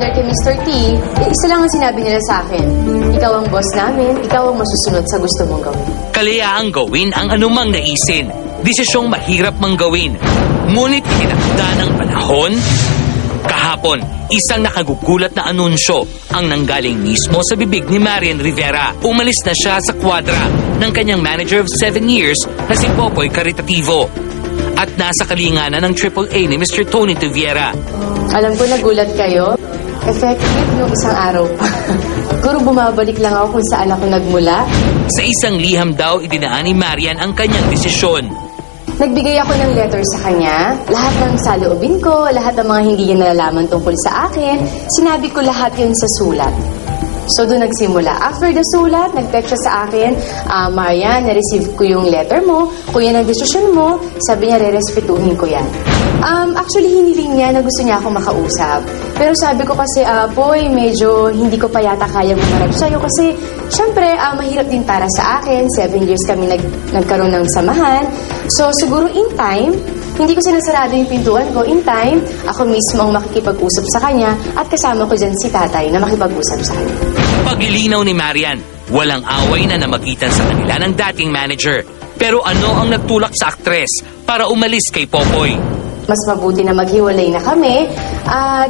under kay Mr. T, isa lang ang sinabi nila sa akin. Ikaw ang boss namin, ikaw ang masusunod sa gusto mong gawin. Kalayaang gawin ang anumang naisin. Desisyong mahirap mang gawin. Ngunit itinakda ng panahon. Kahapon, isang nakagugulat na anunsyo ang nanggaling mismo sa bibig ni Marian Rivera. Umalis na siya sa kwadra ng kanyang manager of 7 years na si Popoy Caritativo. At nasa kalinganan ng AAA ni Mr. Tony Tuviera. Alam ko nagulat kayo. Effective nung isang araw pa. Siguro bumabalik lang ako kung saan ako nagmula. Sa isang liham daw, idinaan ni Marian ang kanyang desisyon. Nagbigay ako ng letter sa kanya. Lahat ng saloobin ko, lahat ng mga hindi niya nalalaman tungkol sa akin, sinabi ko lahat yun sa sulat. So, doon nagsimula. After the sulat, nag-text siya sa akin, Marian, na-receive ko yung letter mo. Kung yan ang desisyon mo, sabi niya, re-respetuhin ko yan. Actually, hiniling niya na gusto niya akong makausap. Pero sabi ko kasi, boy, medyo hindi ko pa yata kaya bumarap sa'yo kasi, syempre, mahirap din para sa akin. 7 years kami nagkaroon ng samahan. So, siguro in time, hindi ko sinasarado yung pintuan ko. In time, ako mismo ang makikipag-usap sa kanya at kasama ko dyan si tatay na makipag-usap sa kanya. Paglilinaw ni Marian, walang away na namagitan sa kanila ng dating manager. Pero ano ang nagtulak sa aktres para umalis kay Popoy? Mas mabuti na maghiwalay na kami at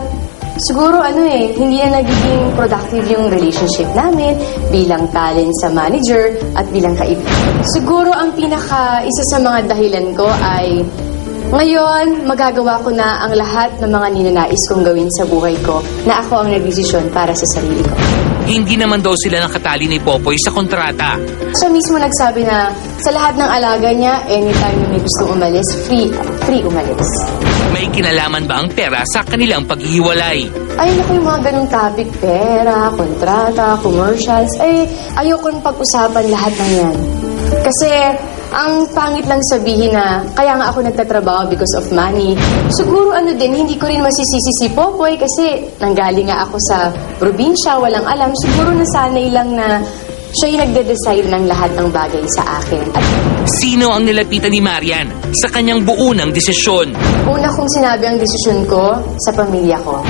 siguro hindi na nagiging productive yung relationship namin bilang talent sa manager at bilang kaibigan. Siguro ang isa sa mga dahilan ko ay ngayon magagawa ko na ang lahat ng mga ninanais kong gawin sa buhay ko na ako ang nagdesisyon para sa sarili ko. Hindi naman daw sila nakatali ni Popoy sa kontrata. Siya mismo nagsabi na sa lahat ng alaga niya, anytime na may gustong umalis, free umalis. May kinalaman ba ang pera sa kanilang paghihiwalay? Ay, naku, yung mga ganung topic, pera, kontrata, commercials, ayoko nang pag-usapan lahat ng yan. Kasi, ang pangit lang sabihin na kaya nga ako nagtatrabaho because of money. Siguro hindi ko rin masisisi si Popoy kasi nanggaling nga ako sa probinsya, walang alam. Siguro nasanay lang na siya yung nagde-decide ng lahat ng bagay sa akin. At sino ang nilapitan ni Marian sa kanyang buo ng desisyon? Una kong sinabi ang desisyon ko sa pamilya ko.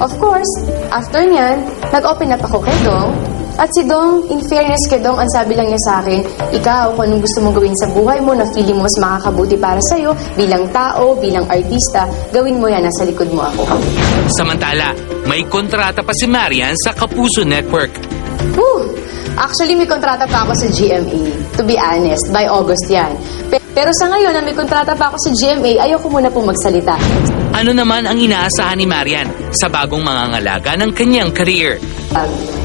Of course, after niyan, nag-open up ako kay Dong. At si Dong, in fairness kay Dong, ang sabi lang niya sa akin, ikaw, kung anong gusto mong gawin sa buhay mo, na feeling mo mas makakabuti para sa'yo, bilang tao, bilang artista, gawin mo yan, nasa likod mo ako. Samantala, may kontrata pa si Marian sa Kapuso Network. Actually, may kontrata pa ako sa GMA. To be honest, by August yan. Pero sa ngayon na may kontrata pa ako sa GMA, ayoko muna pong magsalita. Ano naman ang inaasahan ni Marian sa bagong mangangalaga ng kanyang career?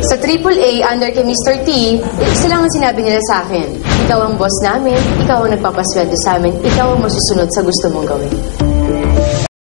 Sa AAA, under kay Mr. T, isa lang ang sinabi nila sa akin. Ikaw ang boss namin, ikaw ang nagpapasweldo sa amin, ikaw ang masusunod sa gusto mong gawin.